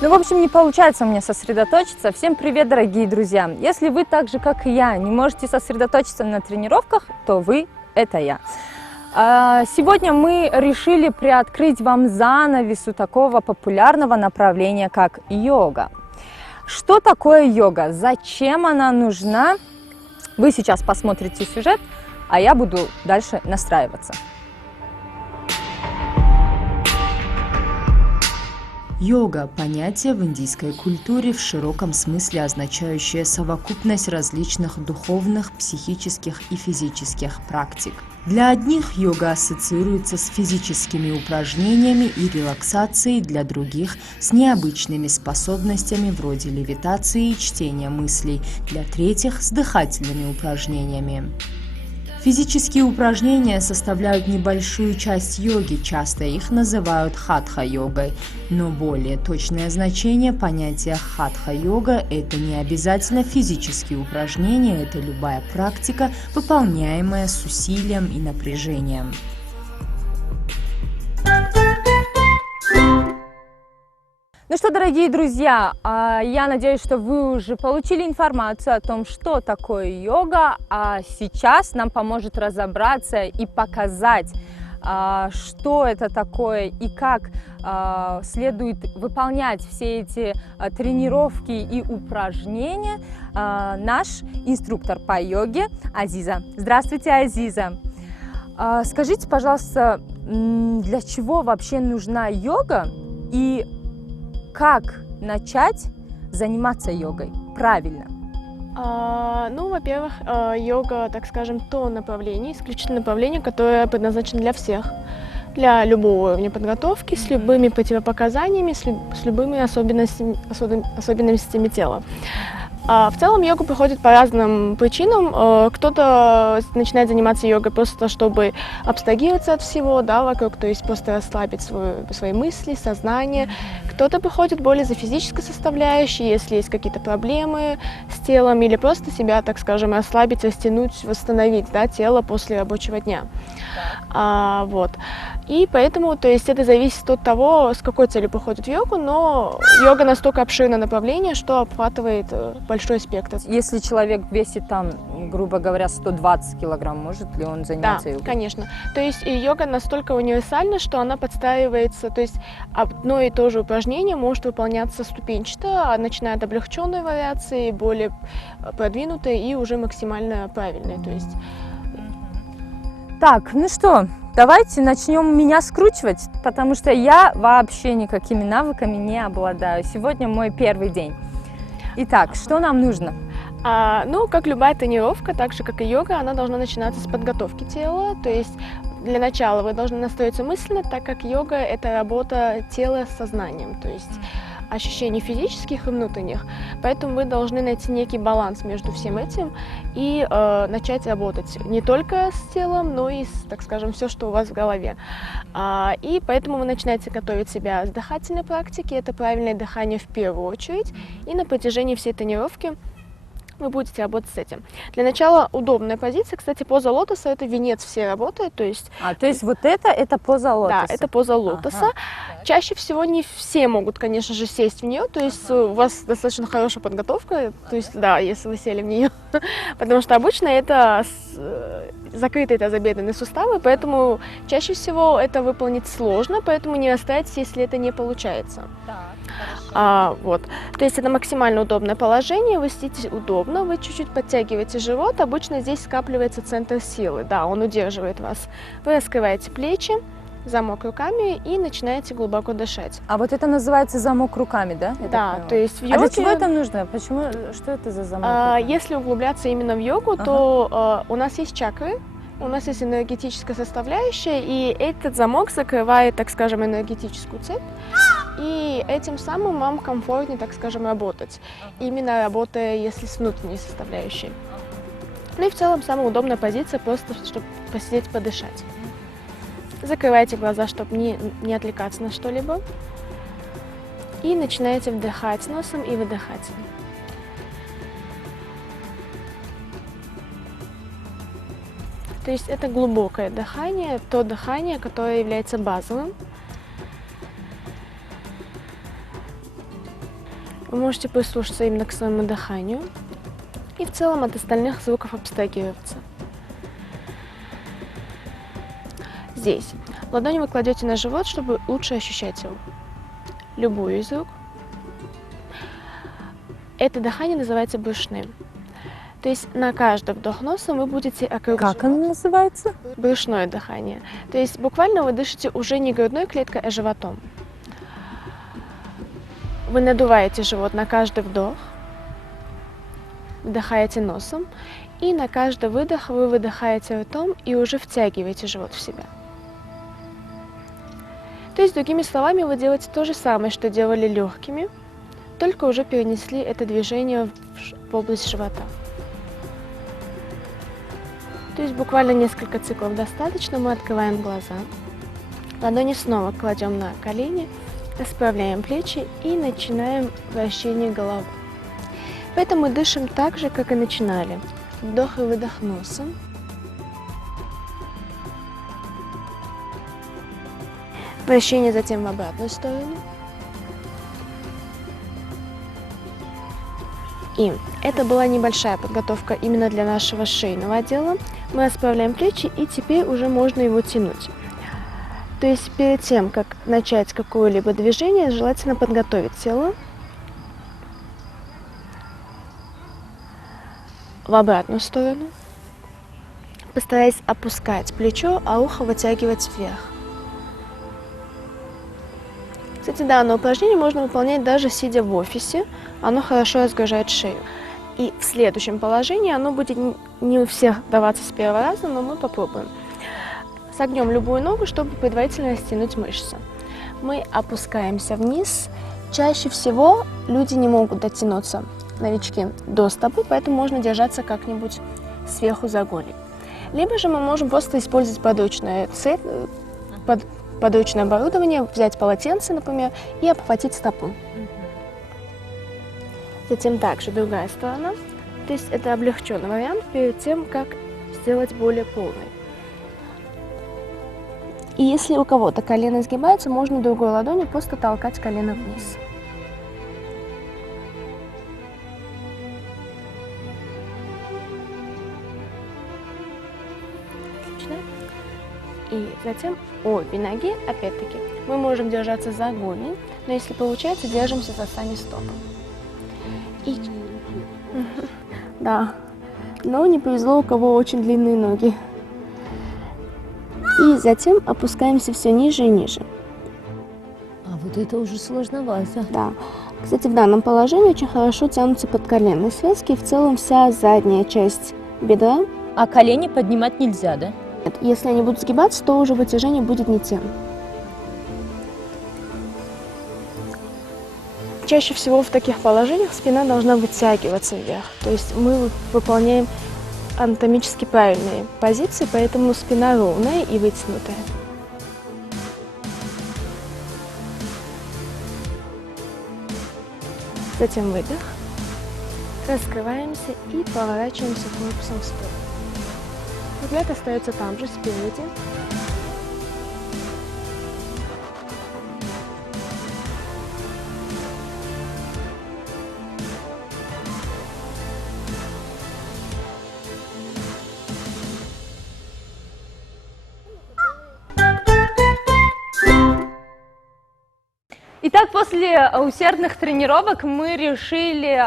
Ну, в общем, не получается у меня сосредоточиться. Всем привет, дорогие друзья! Если вы так же, как и я, не можете сосредоточиться на тренировках, то вы – это я. Сегодня мы решили приоткрыть вам занавес у такого популярного направления, как йога. Что такое йога? Зачем она нужна? Вы сейчас посмотрите сюжет, а я буду дальше настраиваться. Йога – понятие в индийской культуре в широком смысле, означающее совокупность различных духовных, психических и физических практик. Для одних йога ассоциируется с физическими упражнениями и релаксацией, для других – с необычными способностями вроде левитации и чтения мыслей, для третьих – с дыхательными упражнениями. Физические упражнения составляют небольшую часть йоги, часто их называют хатха-йогой, но более точное значение понятия хатха-йога – это не обязательно физические упражнения, это любая практика, выполняемая с усилием и напряжением. Ну что, дорогие друзья, я надеюсь, что вы уже получили информацию о том, что такое йога, а сейчас нам поможет разобраться и показать, что это такое и как следует выполнять все эти тренировки и упражнения наш инструктор по йоге Азиза. Здравствуйте, Азиза! Скажите, пожалуйста, для чего вообще нужна йога и как начать заниматься йогой правильно? Ну, во-первых, йога, так скажем, то направление, исключительное направление, которое предназначено для всех, для любого уровня подготовки, с любыми противопоказаниями, с любыми особенностями тела. В целом йога проходит по разным причинам. Кто-то начинает заниматься йогой просто чтобы абстрагироваться от всего, да, вокруг, то есть просто расслабить свои мысли, сознание. Кто-то приходит более за физической составляющей, если есть какие-то проблемы с телом, или просто себя, так скажем, расслабить, растянуть, восстановить, да, тело после рабочего дня. Вот. И поэтому, то есть это зависит от того, с какой целью приходит в йогу, но йога настолько обширное направление, что охватывает большой спектр. Если человек весит там, грубо говоря, 120 килограмм, может ли он заниматься йогой? Да, конечно. То есть йога настолько универсальна, что она подстраивается, то есть одно и то же упражнение может выполняться ступенчато, начиная от облегченной вариации, более продвинутой и уже максимально правильной. То есть... Так, ну что, давайте начнем меня скручивать, потому что я вообще никакими навыками не обладаю. Сегодня мой первый день. Итак, что нам нужно? Ну, как любая тренировка, так же как и йога, она должна начинаться с подготовки тела. То есть для начала вы должны настроиться мысленно, так как йога – это работа тела с сознанием, то есть ощущений физических и внутренних. Поэтому вы должны найти некий баланс между всем этим и начать работать не только с телом, но и, так скажем, все, что у вас в голове. И поэтому вы начинаете готовить себя с дыхательной практики. Это правильное дыхание в первую очередь. И на протяжении всей тренировки вы будете работать с этим. Для начала удобная позиция. Кстати, поза лотоса – это венец всей работы. То есть вот это поза лотоса? Да, это поза лотоса. Ага. Чаще всего не все могут, конечно же, сесть в нее. То есть у вас достаточно хорошая подготовка. То есть, да, если вы сели в нее. Потому что обычно это закрытые тазобедренные суставы, поэтому чаще всего это выполнить сложно, поэтому не расстраивайтесь, если это не получается. Вот. То есть это максимально удобное положение, вы сидите удобно, вы чуть-чуть подтягиваете живот, обычно здесь скапливается центр силы, да, он удерживает вас. Вы раскрываете плечи, замок руками и начинаете глубоко дышать. А вот это называется замок руками, да? Да, то есть в йоге... А для чего это нужно? Почему? Что это за замок руками? Если углубляться именно в йогу, то у нас есть чакры, у нас есть энергетическая составляющая, и этот замок закрывает, так скажем, энергетическую цепь, и этим самым вам комфортнее, так скажем, работать, именно работая, если с внутренней составляющей. Ну и в целом самая удобная позиция просто, чтобы посидеть, подышать. Закрывайте глаза, чтобы не отвлекаться на что-либо, и начинаете вдыхать носом и выдыхать. То есть это глубокое дыхание, то дыхание, которое является базовым. Вы можете прислушаться именно к своему дыханию и в целом от остальных звуков абстрагироваться. Здесь ладонь вы кладете на живот, чтобы лучше ощущать его. Любую из рук. Это дыхание называется брюшным. То есть на каждый вдох носом вы будете округлять. Как оно называется? Брюшное дыхание. То есть буквально вы дышите уже не грудной клеткой, а животом. Вы надуваете живот на каждый вдох, вдыхаете носом, и на каждый выдох вы выдыхаете ртом и уже втягиваете живот в себя. То есть, другими словами, вы делаете то же самое, что делали легкими, только уже перенесли это движение в область живота. То есть буквально несколько циклов достаточно, мы открываем глаза, ладони снова кладем на колени, расправляем плечи и начинаем вращение головы. Поэтому мы дышим так же, как и начинали. Вдох и выдох носом. Вращение затем в обратную сторону. И это была небольшая подготовка именно для нашего шейного отдела. Мы расправляем плечи, и теперь уже можно его тянуть. То есть перед тем, как начать какое-либо движение, желательно подготовить тело в обратную сторону. Постараясь опускать плечо, а ухо вытягивать вверх. Кстати, данное упражнение можно выполнять даже сидя в офисе. Оно хорошо разгружает шею. И в следующем положении оно будет не у всех даваться с первого раза, но мы попробуем. Согнем любую ногу, чтобы предварительно растянуть мышцы. Мы опускаемся вниз. Чаще всего люди не могут дотянуться, новички, до стопы, поэтому можно держаться как-нибудь сверху за голень. Либо же мы можем просто использовать подручное оборудование, взять полотенце, например, и обхватить стопу. Затем также другая сторона. То есть это облегченный вариант перед тем, как сделать более полный. И если у кого-то колено сгибается, можно другой ладонью просто толкать колено вниз. Отлично. И затем обе ноги, опять-таки, мы можем держаться за голень, но если получается, держимся за сами стопы. И... Да, но не повезло, у кого очень длинные ноги. И затем опускаемся все ниже и ниже. А вот это уже сложновато. Да. Кстати, в данном положении очень хорошо тянутся подколенные связки, в целом вся задняя часть бедра. А колени поднимать нельзя, да? Если они будут сгибаться, то уже вытяжение будет не тем. Чаще всего в таких положениях спина должна вытягиваться вверх. То есть мы выполняем анатомически правильные позиции, поэтому спина ровная и вытянутая. Затем выдох. Раскрываемся и поворачиваемся корпусом в сторону. Взгляд остается там же, спереди. Итак, после усердных тренировок мы решили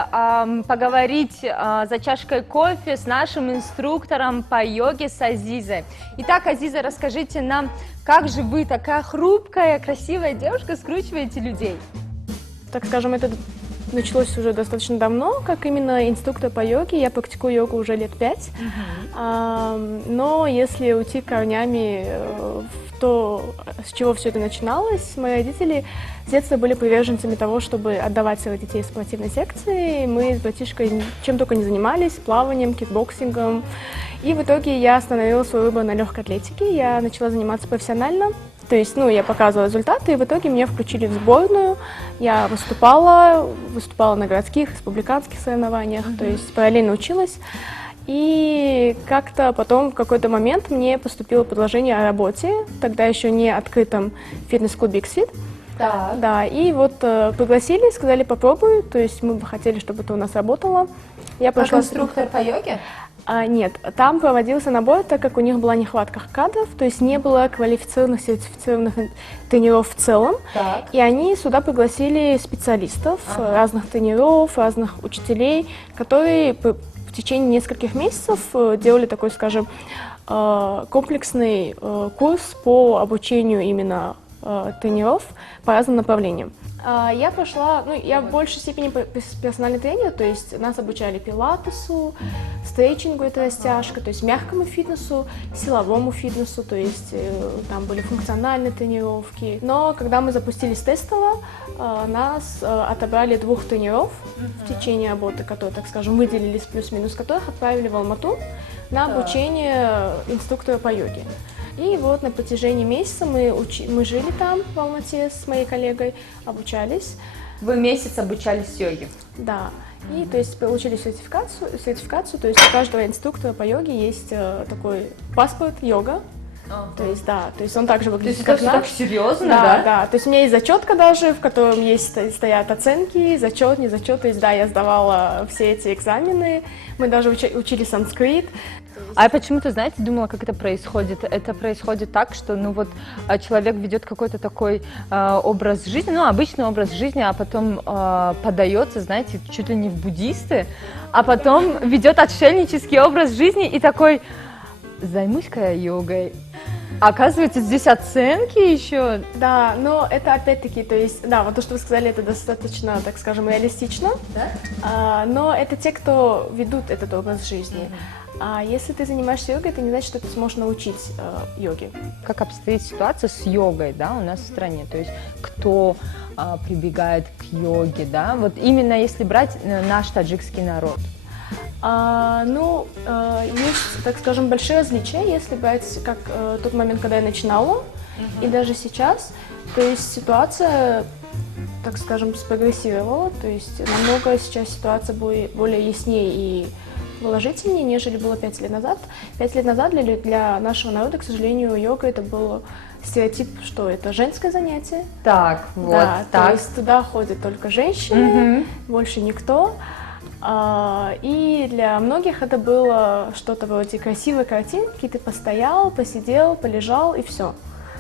поговорить за чашкой кофе с нашим инструктором по йоге, с Азизой. Итак, Азиза, расскажите нам, как же вы, такая хрупкая, красивая девушка, скручиваете людей? Так скажем, это началось уже достаточно давно, как именно инструктор по йоге. Я практикую йогу уже лет 5. Но если уйти корнями в то, с чего все это начиналось, мои родители с детства были приверженцами того, чтобы отдавать своих детей в спортивной секции. Мы с братишкой чем только не занимались, плаванием, кикбоксингом. И в итоге я остановила свой выбор на легкой атлетике. Я начала заниматься профессионально. То есть, я показывала результаты, и в итоге меня включили в сборную. Я выступала на городских, республиканских соревнованиях, то есть параллельно училась. И как-то потом, в какой-то момент, мне поступило предложение о работе, тогда еще не открытом фитнес-клубе X-Fit. Так. Да, и вот пригласили, сказали попробуй, то есть мы бы хотели, чтобы это у нас работало. Я Как пошла инструктор по йоге? Нет, там проводился набор, так как у них была нехватка кадров, то есть не было квалифицированных, сертифицированных тренеров в целом. Так. И они сюда пригласили специалистов, разных тренеров, разных учителей, которые в течение нескольких месяцев делали такой, скажем, комплексный курс по обучению именно тренеров по разным направлениям. Я пошла, я в большей степени персональный тренер, то есть нас обучали пилатесу, стретчингу, это растяжка, то есть мягкому фитнесу, силовому фитнесу, то есть там были функциональные тренировки. Но когда мы запустились тестово, нас отобрали 2 тренеров в течение работы, которые, так скажем, выделились плюс-минус, которых отправили в Алмату на обучение инструктора по йоге. И вот на протяжении месяца мы жили там, в Алмате, с моей коллегой, обучались. Вы месяц обучались йоге? Да. И то есть получили сертификацию, то есть у каждого инструктора по йоге есть такой паспорт йога. То есть, да, то есть он также выглядит как наш. Так серьезно, да? Да, то есть у меня есть зачетка даже, в котором стоят оценки, зачет, не зачет, то есть, да, я сдавала все эти экзамены, мы даже учили санскрит. А я почему-то, знаете, думала, как это происходит. Это происходит так, что, человек ведет какой-то такой образ жизни, обычный образ жизни, а потом подается, знаете, чуть ли не в буддисты, а потом ведет отшельнический образ жизни и такой, займусь-ка я йогой. Оказывается, здесь оценки еще. Да, но это опять-таки, то есть, да, вот то, что вы сказали, это достаточно, так скажем, реалистично. Да? Но это те, кто ведут этот образ жизни. А если ты занимаешься йогой, это не значит, что ты сможешь научить йоге. Как обстоит ситуация с йогой, да, у нас в стране? То есть кто прибегает к йоге, да? Вот именно если брать наш таджикский народ. Есть, так скажем, большие различия, если брать как тот момент, когда я начинала, и даже сейчас. То есть ситуация, так скажем, спрогрессировала, то есть намного сейчас ситуация более яснее и положительнее, нежели было 5 лет назад. 5 лет назад для нашего народа, к сожалению, йога это был стереотип, что это женское занятие. Так, вот, да, так. То есть туда ходят только женщины, больше никто. И для многих это было что-то вроде красивой картинки, ты постоял, посидел, полежал и все.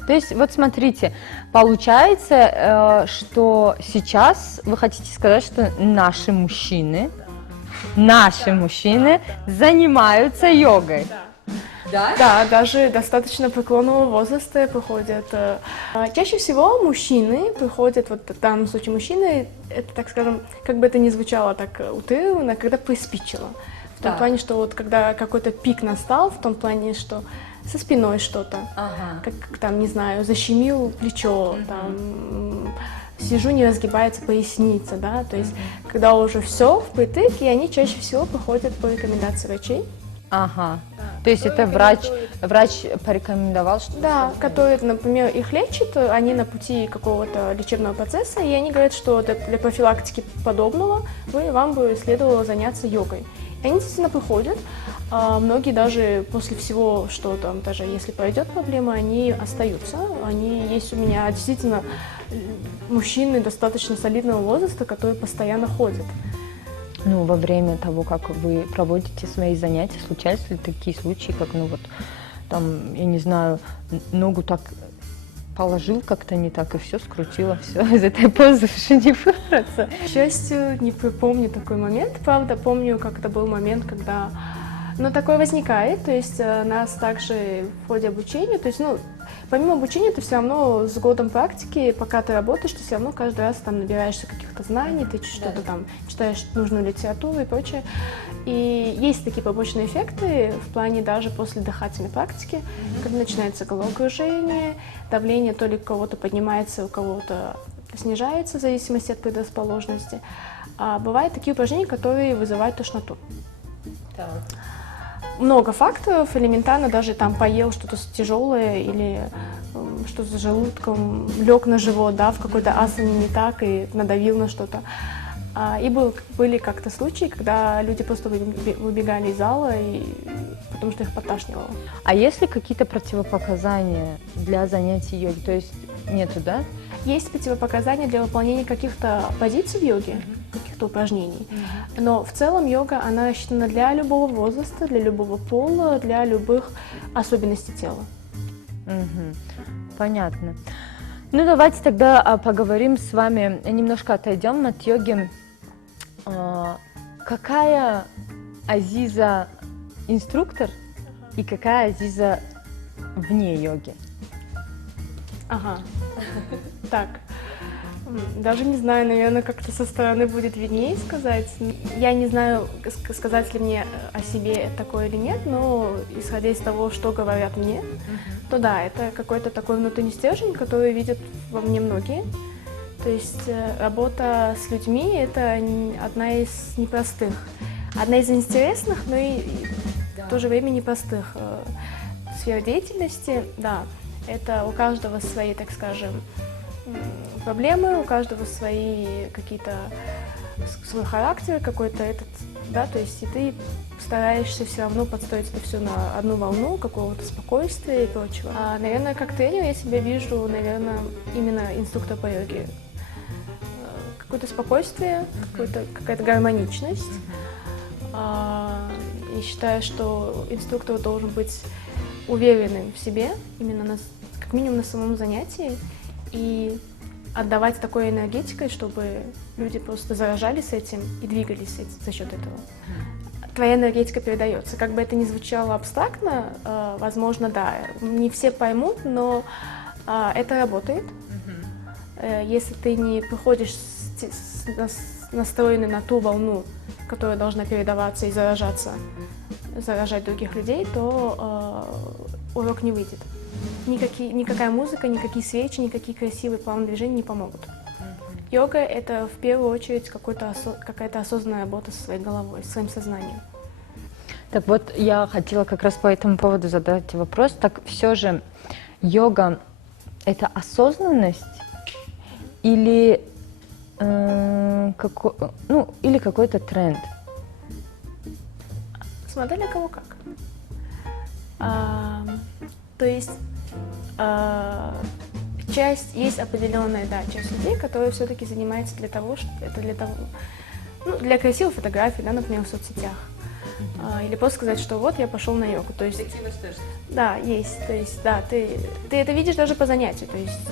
То есть, вот смотрите, получается, что сейчас вы хотите сказать, что наши мужчины занимаются йогой. Да? Да, даже достаточно преклонного возраста приходят. Чаще всего мужчины приходят, вот в данном случае мужчины, это, так скажем, как бы это ни звучало так утрированно, когда приспичило. В том плане, что вот когда какой-то пик настал, в том плане, что со спиной что-то, как там, не знаю, защемил плечо, там, сижу, не разгибается поясница, да, то есть когда уже все впритык, и они чаще всего приходят по рекомендации врачей. Ага. То есть это врач порекомендовал, что... Да, который, например, их лечит, они на пути какого-то лечебного процесса, и они говорят, что для профилактики подобного вам бы следовало заняться йогой. И они действительно приходят, многие даже после всего, что там, даже если пройдет проблема, они остаются. Есть у меня действительно мужчины достаточно солидного возраста, которые постоянно ходят. Во время того, как вы проводите свои занятия, случаются ли такие случаи, как, там, я не знаю, ногу так положил как-то не так, и все, скрутило, все, из этой позы уже не выбраться? К счастью, не припомню такой момент, правда, помню, как это был момент, когда... такое возникает, то есть нас также в ходе обучения, то есть, помимо обучения, ты все равно с годом практики, пока ты работаешь, ты все равно каждый раз там набираешься каких-то знаний, ты что-то там читаешь нужную литературу и прочее. И есть такие побочные эффекты в плане даже после дыхательной практики, когда начинается головокружение, давление то ли у кого-то поднимается, у кого-то снижается в зависимости от предрасположенности. А бывают такие упражнения, которые вызывают тошноту. Так. Много факторов, элементарно даже там поел что-то тяжелое или что-то с желудком, лег на живот, да, в какой-то асане не так и надавил на что-то. И были как-то случаи, когда люди просто выбегали из зала, и потому что их подташнивало. А есть ли какие-то противопоказания для занятий йогой? То есть нету, да? Есть противопоказания для выполнения каких-то позиций в йоге, каких-то упражнений. Но в целом йога, она рассчитана для любого возраста, для любого пола, для любых особенностей тела. Мгм. Понятно. Ну, давайте тогда поговорим с вами, немножко отойдем от йоги. Какая Азиза инструктор и какая Азиза вне йоги? Ага. Так. Даже не знаю, наверное, как-то со стороны будет виднее сказать. Я не знаю, сказать ли мне о себе такое или нет, но исходя из того, что говорят мне, то да, это какой-то такой внутренний стержень, который видят во мне многие. То есть работа с людьми — это одна из непростых, одна из интересных, но и в то же время непростых сфер деятельности. Да, это у каждого свои, так скажем, проблемы, у каждого свои какие-то, свой характер какой-то этот, да, то есть и ты стараешься все равно подстроить это все на одну волну какого-то спокойствия и прочего. Наверное, как тренер я себя вижу, наверное, именно инструктор по йоге. Какое-то спокойствие, какая-то гармоничность. И считаю, что инструктор должен быть уверенным в себе, именно как минимум на самом занятии, и отдавать такой энергетикой, чтобы люди просто заражались этим и двигались за счет этого. Твоя энергетика передается. Как бы это ни звучало абстрактно, возможно, да, не все поймут, но это работает. Если ты не приходишь настроенный на ту волну, которая должна передаваться и заражать других людей, то урок не выйдет. Никакая музыка, никакие свечи, никакие красивые плавные движения не помогут. Йога — это в первую очередь какая-то осознанная работа со своей головой, со своим сознанием. Так вот, я хотела как раз по этому поводу задать вопрос. Так все же йога — это осознанность или, или какой-то тренд? Смотря для кого как. То есть есть определенная, да, часть людей, которые все-таки занимаются для того, для красивой фотографии, да, например, в соцсетях. Или просто сказать, что вот я пошел на йогу. То есть, да, есть. То есть, да, ты это видишь даже по занятию. То есть,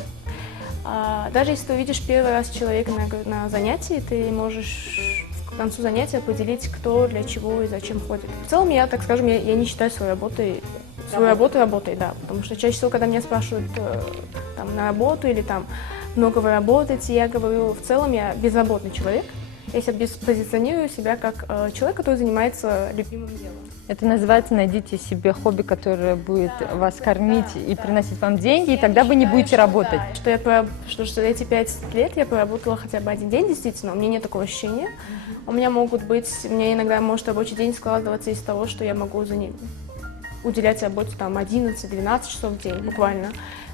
даже если ты увидишь первый раз человека на занятии, ты можешь к концу занятия определить, кто, для чего и зачем ходит. В целом, я, так скажем, я не считаю свою работу работой, да, потому что чаще всего, когда меня спрашивают там, на работу или там много вы работаете, я говорю, в целом я безработный человек. Я себя позиционирую себя как человек, который занимается любимым делом. Это называется «найдите себе хобби, которое будет вас кормить и приносить вам деньги, и тогда вы не будете работать». Что эти 5 лет я поработала хотя бы один день, действительно, у меня нет такого ощущения. У меня иногда может рабочий день складываться из того, что я могу уделять работе там 11-12 часов в день, буквально.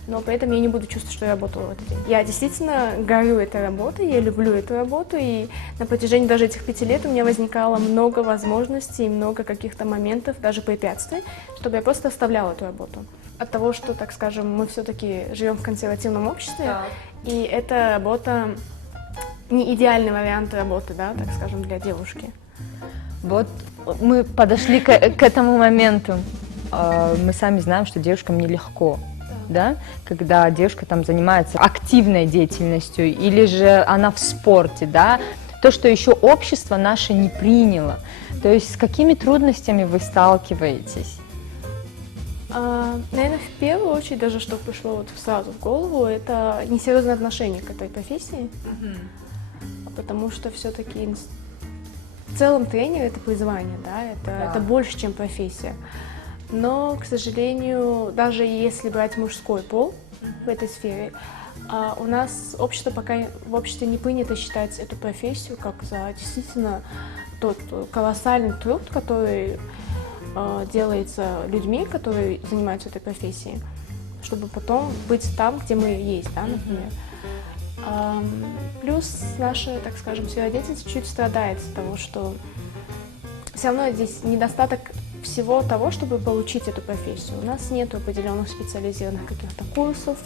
Но при этом я не буду чувствовать, что я работала в этот день. Я действительно горю этой работой, я люблю эту работу, и на протяжении даже этих 5 лет у меня возникало много возможностей, много каких-то моментов, даже препятствий, чтобы я просто оставляла эту работу. От того, что, так скажем, мы все-таки живем в консервативном обществе, и эта работа не идеальный вариант работы, да, так скажем, для девушки. Вот мы подошли к этому моменту. Мы сами знаем, что девушкам нелегко. Да, когда девушка там занимается активной деятельностью или же она в спорте, да, то, что еще общество наше не приняло. То есть с какими трудностями вы сталкиваетесь? Наверное, в первую очередь, даже что пришло вот сразу в голову, это несерьезное отношение к этой профессии, потому что все-таки в целом тренер — это призвание, да, это больше, чем профессия. Но, к сожалению, даже если брать мужской пол в этой сфере, у нас в обществе не принято считать эту профессию как за действительно тот колоссальный труд, который делается людьми, которые занимаются этой профессией, чтобы потом быть там, где мы есть, да, например. Плюс наша, так скажем, сфера деятельности чуть страдает от того, что все равно здесь недостаток всего того, чтобы получить эту профессию. У нас нет определенных специализированных каких-то курсов,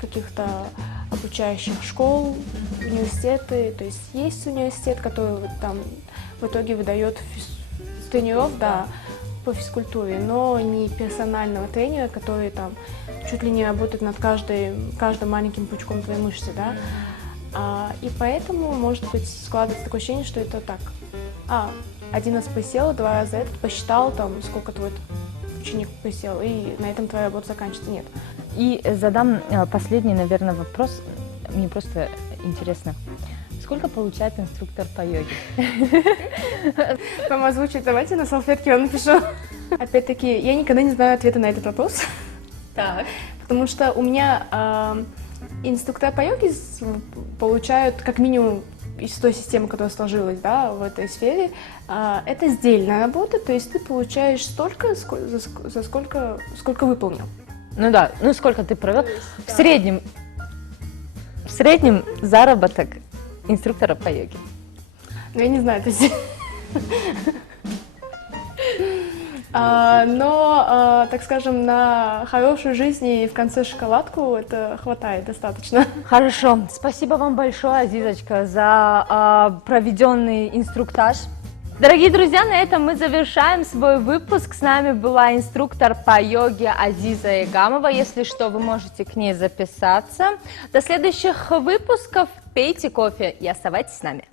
каких-то обучающих школ, университеты. То есть университет, который вот там в итоге выдает тренеров, да, по физкультуре, но не персонального тренера, который там чуть ли не работает над каждым маленьким пучком твоей мышцы, да. И поэтому, может быть, складывается такое ощущение, что это так. Один раз присел, 2 раза этот, посчитал, там, сколько твой ученик присел, и на этом твоя работа заканчивается. Нет. И задам последний, наверное, вопрос. Мне просто интересно. Сколько получает инструктор по йоге? Вам озвучить, давайте на салфетке я напишу. Опять-таки, я никогда не знаю ответа на этот вопрос. Так. Потому что у меня инструктора по йоге получают как минимум из той системы, которая сложилась, да, в этой сфере, это сдельная работа, то есть ты получаешь столько, сколько выполнил. Ну да, ну сколько ты провел? В среднем заработок инструктора по йоге. Ну, я не знаю, то есть... Но, так скажем, на хорошую жизнь и в конце шоколадку это хватает достаточно. Хорошо. Спасибо вам большое, Азизочка, за проведенный инструктаж. Дорогие друзья, на этом мы завершаем свой выпуск. С нами была инструктор по йоге Азиза Игамова. Если что, вы можете к ней записаться. До следующих выпусков. Пейте кофе и оставайтесь с нами.